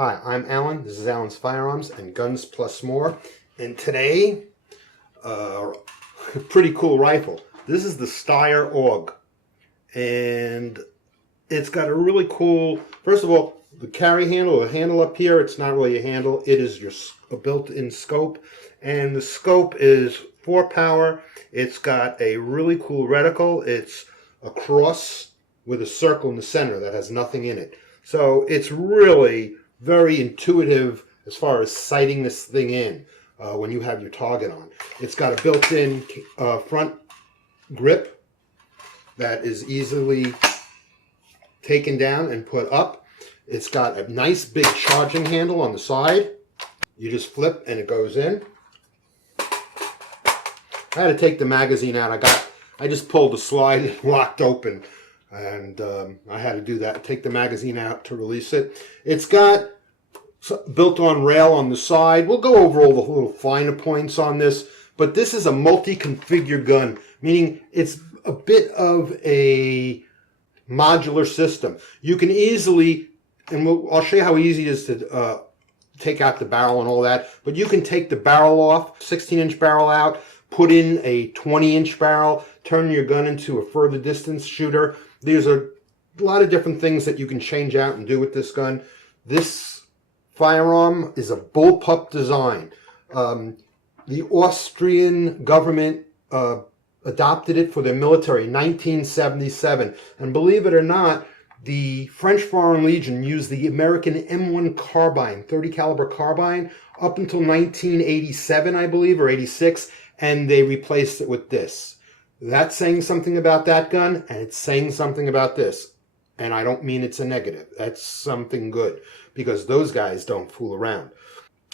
Hi, I'm Alan. This is Alan's Firearms and Guns Plus More. And today, pretty cool rifle. This is the Steyr AUG. And it's got a really cool, first of all, the carry handle, the handle up here, it's not really a handle. It is your built-in scope. And the scope is 4 power. It's got a really cool reticle. It's a cross with a circle in the center that has nothing in it. So it's really very intuitive as far as sighting this thing in when you have your target on. It's got a built-in front grip that is easily taken down and put up. It's got a nice big charging handle on the side. You just flip and it goes in. I had to take the magazine out. I just pulled the slide and locked open. And I had to do that, take the magazine out to release it. It's got built-on rail on the side. We'll go over all the little finer points on this, but this is a multi-configure gun, meaning it's a bit of a modular system. You can easily, and I'll show you how easy it is to take out the barrel and all that, but you can take the barrel off, 16-inch barrel out, put in a 20-inch barrel, turn your gun into a further distance shooter. There's a lot of different things that you can change out and do with this gun. This firearm is a bullpup design. The Austrian government adopted it for their military in 1977. And believe it or not, the French Foreign Legion used the American M1 carbine, 30 caliber carbine, up until 1987, I believe, or 86, and they replaced it with this. That's saying something about that gun, and it's saying something about this. And I don't mean it's a negative. That's something good, because those guys don't fool around.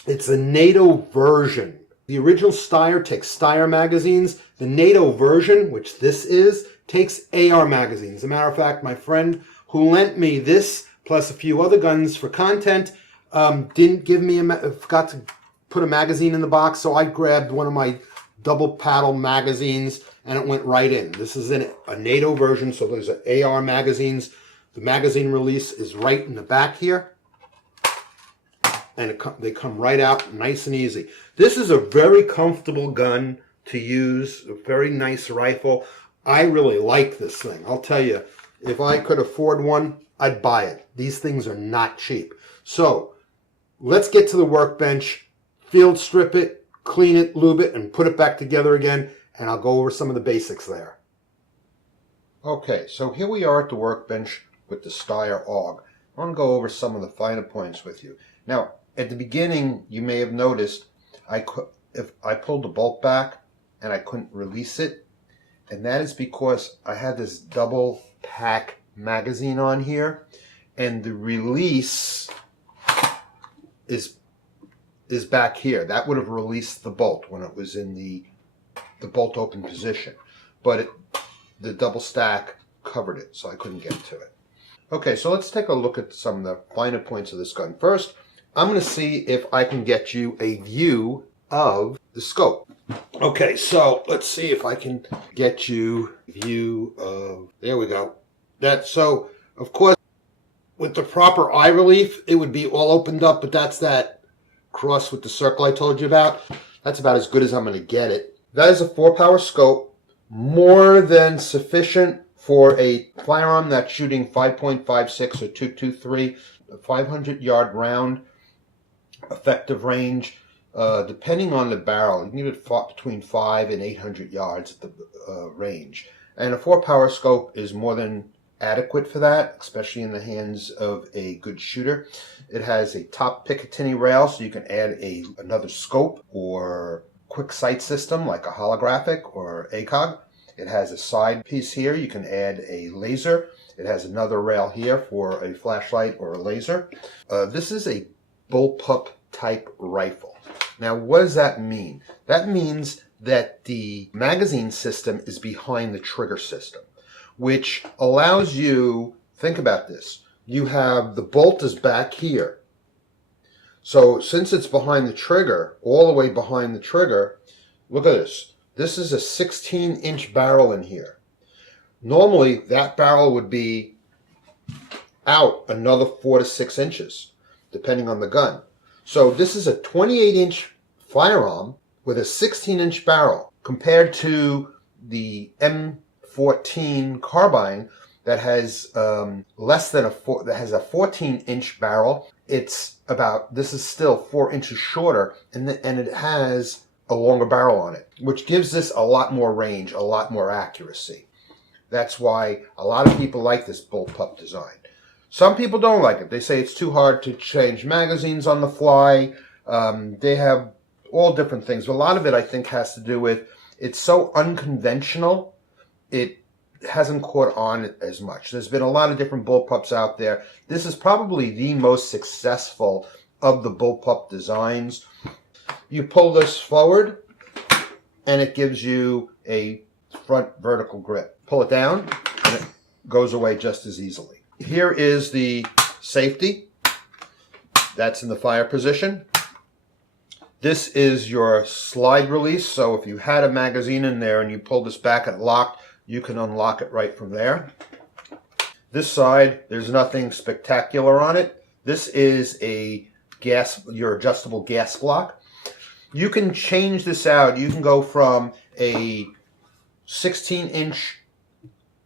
It's a NATO version. The original Steyr takes Steyr magazines. The NATO version, which this is, takes AR magazines. As a matter of fact, my friend who lent me this, plus a few other guns for content, didn't give me forgot to put a magazine in the box, so I grabbed one of my double paddle magazines and it went right in. This is in a NATO version, so there's AR magazines. The magazine release is right in the back here, and they come right out nice and easy. This is a very comfortable gun to use, a very nice rifle. I really like this thing. I'll tell you, if I could afford one, I'd buy it. These things are not cheap. So let's get to the workbench, field strip it, clean it, lube it, and put it back together again, and I'll go over some of the basics there. Okay, so here we are at the workbench with the Steyr AUG. I want to go over some of the finer points with you. Now, at the beginning, you may have noticed if I pulled the bolt back and I couldn't release it, and that is because I had this double pack magazine on here, and the release is back here. That would have released the bolt when it was in the bolt open position, but the double stack covered it, so I couldn't get to it. Okay, so let's take a look at some of the finer points of this gun. First, I'm going to see if I can get you a view of the scope. Okay, so let's see if I can get you a view of, there we go. So, of course, with the proper eye relief, it would be all opened up, but that's that cross with the circle I told you about. That's about as good as I'm going to get it. That is a 4-power scope, more than sufficient for a firearm that's shooting 5.56 or .223, a 500-yard round, effective range, depending on the barrel. You can give it between 5 and 800 yards at the range. And a 4-power scope is more than adequate for that, especially in the hands of a good shooter. It has a top Picatinny rail, so you can add another scope or quick sight system like a holographic or ACOG. It has a side piece here. You can add a laser. It has another rail here for a flashlight or a laser. This is a bullpup type rifle. Now, what does that mean? That means that the magazine system is behind the trigger system, which allows you, think about this, you have the bolt is back here. So since it's behind the trigger, all the way behind the trigger, look at this. This is a 16-inch barrel in here. Normally, that barrel would be out another 4 to 6 inches. depending on the gun. So this is a 28-inch firearm with a 16-inch barrel compared to the M14 carbine that has less than that has a 14-inch barrel. It's about, this is still 4 inches shorter, and it has a longer barrel on it, which gives this a lot more range, a lot more accuracy. That's why a lot of people like this bullpup design. Some people don't like it. They say it's too hard to change magazines on the fly. They have all different things. A lot of it, I think, has to do with it's so unconventional, it hasn't caught on as much. There's been a lot of different bullpups out there. This is probably the most successful of the bullpup designs. You pull this forward, and it gives you a front vertical grip. Pull it down, and it goes away just as easily. Here is the safety. That's in the fire position. This is your slide release, so if you had a magazine in there and you pull this back and locked, you can unlock it right from there. This side, there's nothing spectacular on it. This is your adjustable gas block. You can change this out. You can go from a 16-inch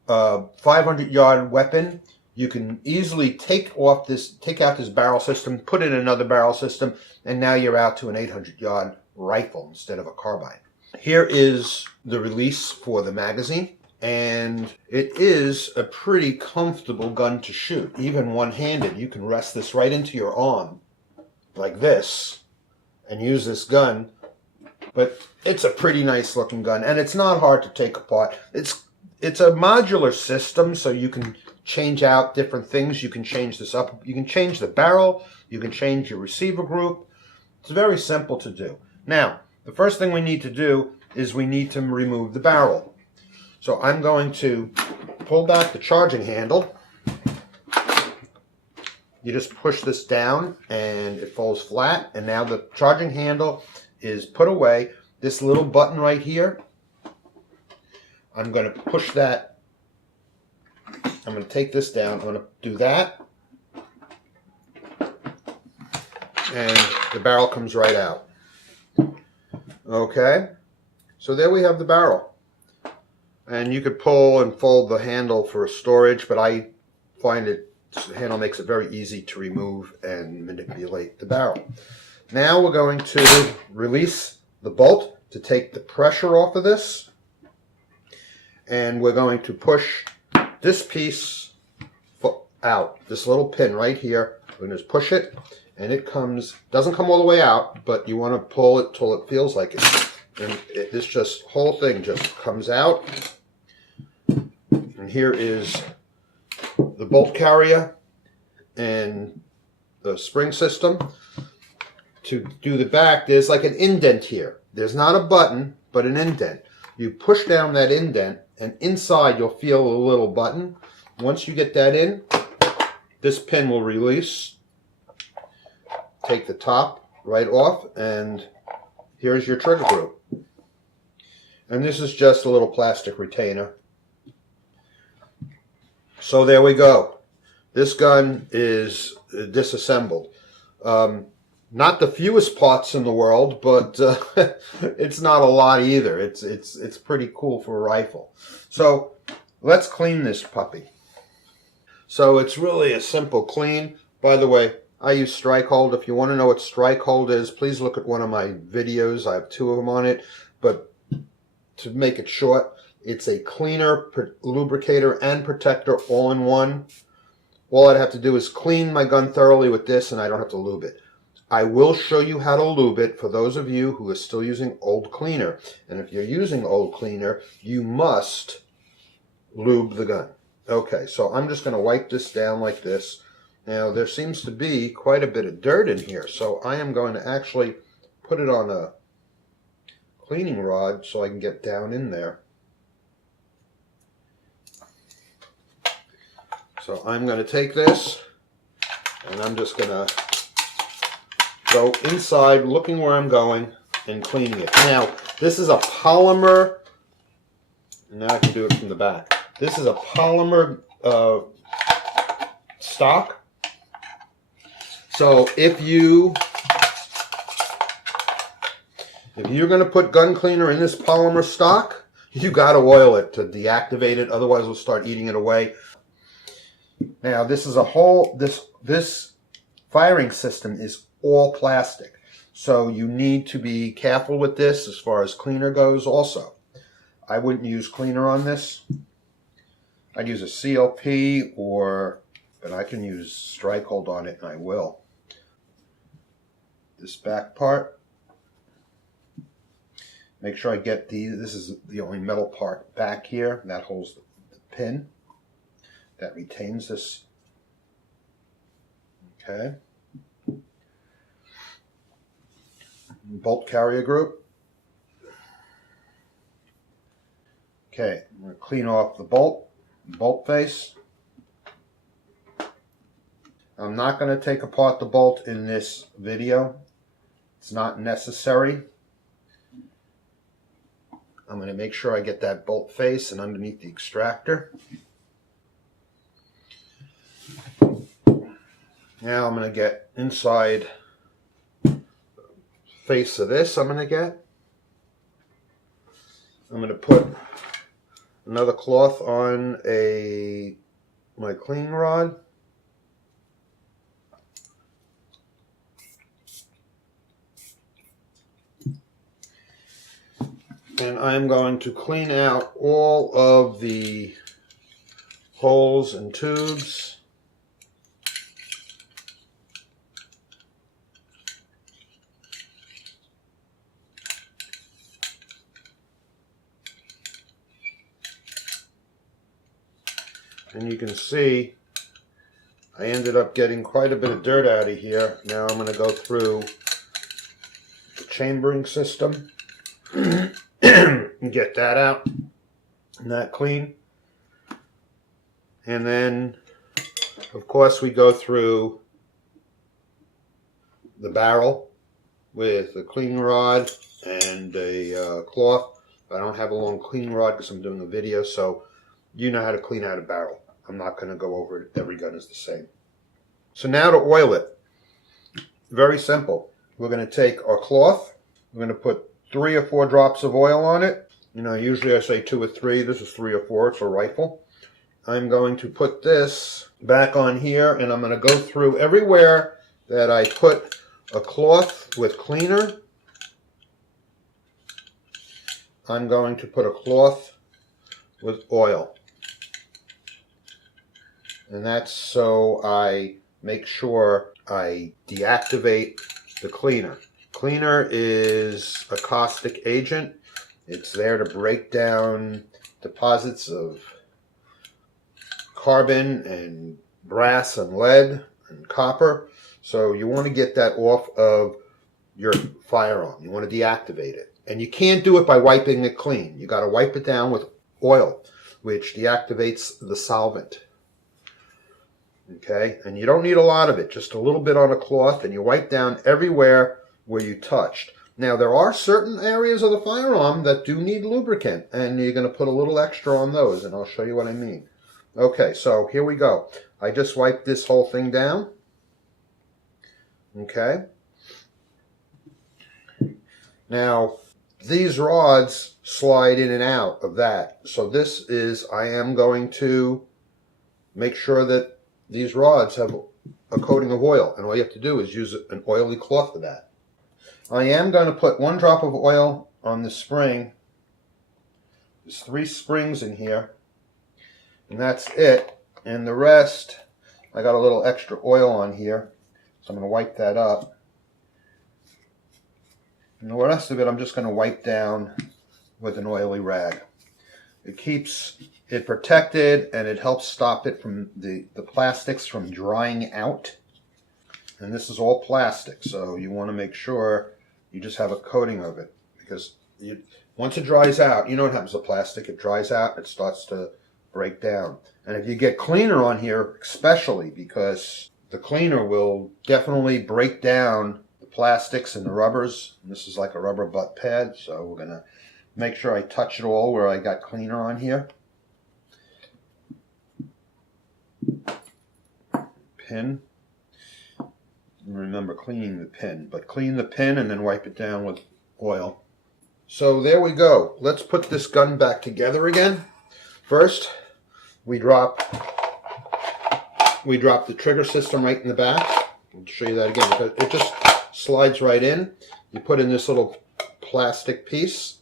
500-yard weapon. You can easily take out this barrel system, put in another barrel system, and now you're out to an 800-yard rifle instead of a carbine. Here is the release for the magazine, and it is a pretty comfortable gun to shoot, even one-handed. You can rest this right into your arm like this and use this gun, but it's a pretty nice looking gun, and it's not hard to take apart. It's a modular system, so you can change out different things. You can change this up. You can change the barrel. You can change your receiver group. It's very simple to do. Now, the first thing we need to do is we need to remove the barrel. So I'm going to pull back the charging handle. You just push this down and it falls flat, and now the charging handle is put away. This little button right here, I'm going to push that. I'm going to take this down. I'm going to do that, and the barrel comes right out. Okay, so there we have the barrel, and you could pull and fold the handle for storage, but I find the handle makes it very easy to remove and manipulate the barrel. Now we're going to release the bolt to take the pressure off of this, and we're going to push this piece out, this little pin right here. We're going to just push it, and it doesn't come all the way out, but you want to pull it till it feels like it. And this whole thing just comes out. And here is the bolt carrier and the spring system. To do the back, there's like an indent here. There's not a button, but an indent. You push down that indent, and inside you'll feel a little button. Once you get that in, this pin will release. Take the top right off, and here's your trigger group. And this is just a little plastic retainer. So there we go. This gun is disassembled. Not the fewest parts in the world, but it's not a lot either. It's pretty cool for a rifle. So let's clean this puppy. So it's really a simple clean. By the way, I use strike hold. If you want to know what strike hold is, please look at one of my videos. I have 2 of them on it. But to make it short, it's a cleaner, lubricator, and protector all in one. All I'd have to do is clean my gun thoroughly with this, and I don't have to lube it. I will show you how to lube it for those of you who are still using old cleaner. And if you're using old cleaner, you must lube the gun. Okay, so I'm just going to wipe this down like this. Now, there seems to be quite a bit of dirt in here, so I am going to actually put it on a cleaning rod so I can get down in there. So I'm going to take this, and I'm just going to go inside, looking where I'm going, and cleaning it. Now, this is a polymer, and now I can do it from the back. This is a polymer stock. So if you're going to put gun cleaner in this polymer stock, you got to oil it to deactivate it. Otherwise, it'll start eating it away. Now, this is a whole, this firing system is all plastic. So you need to be careful with this as far as cleaner goes also. I wouldn't use cleaner on this. I'd use a CLP but I can use strike hold on it, and I will. This back part. Make sure I get this is the only metal part back here. That holds the pin. That retains this. Okay. Bolt carrier group. Okay, I'm going to clean off the bolt face. I'm not going to take apart the bolt in this video. It's not necessary. I'm going to make sure I get that bolt face and underneath the extractor. Now I'm going to get inside face of this. I'm going to put another cloth on my clean rod. And I'm going to clean out all of the holes and tubes. And you can see I ended up getting quite a bit of dirt out of here. Now I'm going to go through the chambering system and get that out and that clean. And then, of course, we go through the barrel with a clean rod and a cloth. I don't have a long clean rod because I'm doing a video, so you know how to clean out a barrel. I'm not going to go over it. Every gun is the same. So now to oil it. Very simple. We're going to take our cloth. We're going to put 3 or 4 drops of oil on it. You know, usually I say 2 or 3. This is 3 or 4. It's a rifle. I'm going to put this back on here, and I'm going to go through everywhere that I put a cloth with cleaner. I'm going to put a cloth with oil. And that's so I make sure I deactivate the cleaner. Cleaner is a caustic agent. It's there to break down deposits of carbon and brass and lead and copper. So you want to get that off of your firearm. You want to deactivate it. And you can't do it by wiping it clean. You got to wipe it down with oil, which deactivates the solvent. Okay, and you don't need a lot of it, just a little bit on a cloth, and you wipe down everywhere where you touched. Now, there are certain areas of the firearm that do need lubricant, and you're going to put a little extra on those, and I'll show you what I mean. Okay, so here we go. I just wiped this whole thing down. Okay. Now, these rods slide in and out of that. So this is, I am going to make sure that these rods have a coating of oil, and all you have to do is use an oily cloth for that. I am going to put 1 drop of oil on the spring. There's 3 springs in here, and that's it. And the rest, I got a little extra oil on here, so I'm going to wipe that up. And the rest of it, I'm just going to wipe down with an oily rag. It keeps it protected, and it helps stop it from the plastics from drying out. And this is all plastic, so you want to make sure you just have a coating of it, because once it dries out, you know what happens to plastic. It dries out, it starts to break down. And if you get cleaner on here, especially, because the cleaner will definitely break down the plastics and the rubbers. And this is like a rubber butt pad, so we're going to make sure I touch it all where I got cleaner on here. Pin. Remember cleaning the pin, but clean the pin and then wipe it down with oil. So there we go. Let's put this gun back together again. First, we drop the trigger system right in the back. I'll show you that again. It just slides right in. You put in this little plastic piece.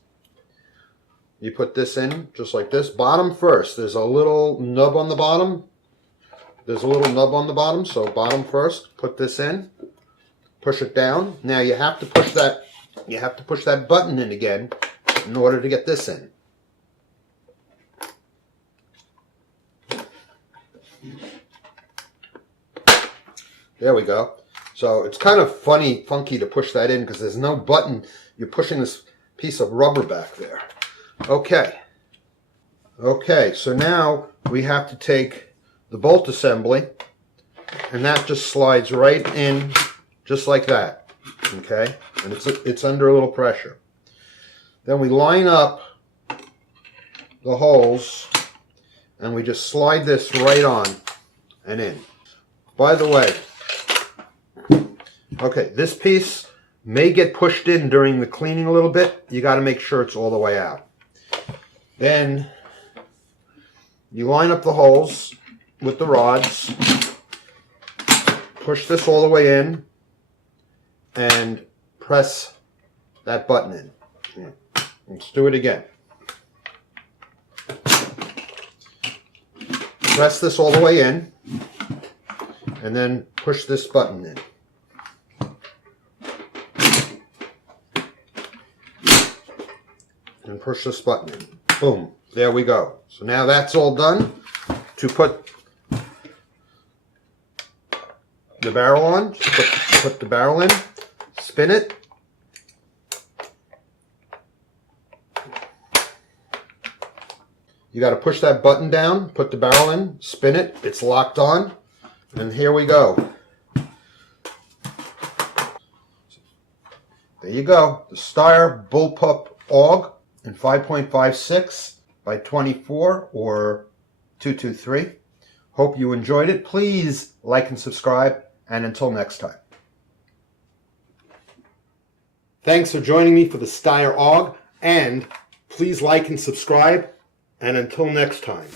You put this in just like this. Bottom first. There's a little nub on the bottom. So bottom first. Put this in. Push it down. Now you have to push that button in again in order to get this in. There we go. So it's kind of funky to push that in because there's no button. You're pushing this piece of rubber back there. Okay. Okay, so now we have to take the bolt assembly, and that just slides right in just like that. Okay? And it's under a little pressure. Then we line up the holes, and we just slide this right on and in. By the way, okay, this piece may get pushed in during the cleaning a little bit. You got to make sure it's all the way out. Then you line up the holes with the rods, push this all the way in, and press that button in. Yeah. Let's do it again. Press this all the way in, and then push this button in. And push this button in. Boom. There we go. So now that's all done. To put the barrel on, put the barrel in, spin it. You got to push that button down, put the barrel in, spin it. It's locked on. And here we go. There you go. The Steyr bullpup AUG in 5.56 by 24 or 223. Hope you enjoyed it. Please like and subscribe, and until next time. Thanks for joining me for the Steyr AUG, and please like and subscribe, and until next time.